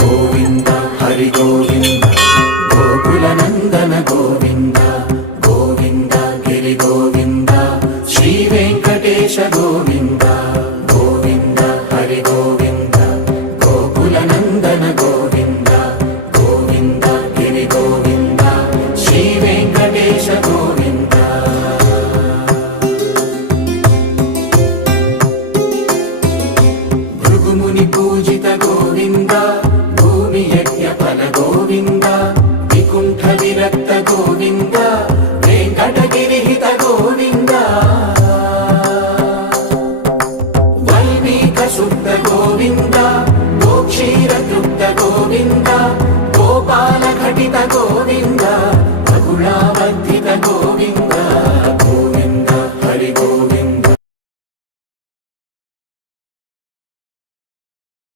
గోవింద హరి గోవింద గోకుల నందన గోవింద గోవింద గిరి గోవింద శ్రీ వెంకటేశ గోవింద గోవింద హరి గోవింద గోకుల నందన గోవింద గోవింద గిరి గోవింద శ్రీ వెంకటేశ గోవింద భృగుముని పూజిత గోవింద భూమి యజ్ఞ ఫల గోవింద వికుంఠ విరక్త గోవింద వెంకటగిరిహిత గోవింద వల్మీక శుద్ధ గోవింద గోక్షీర తృప్త గోవింద గోపాల ఘటిత గోవింద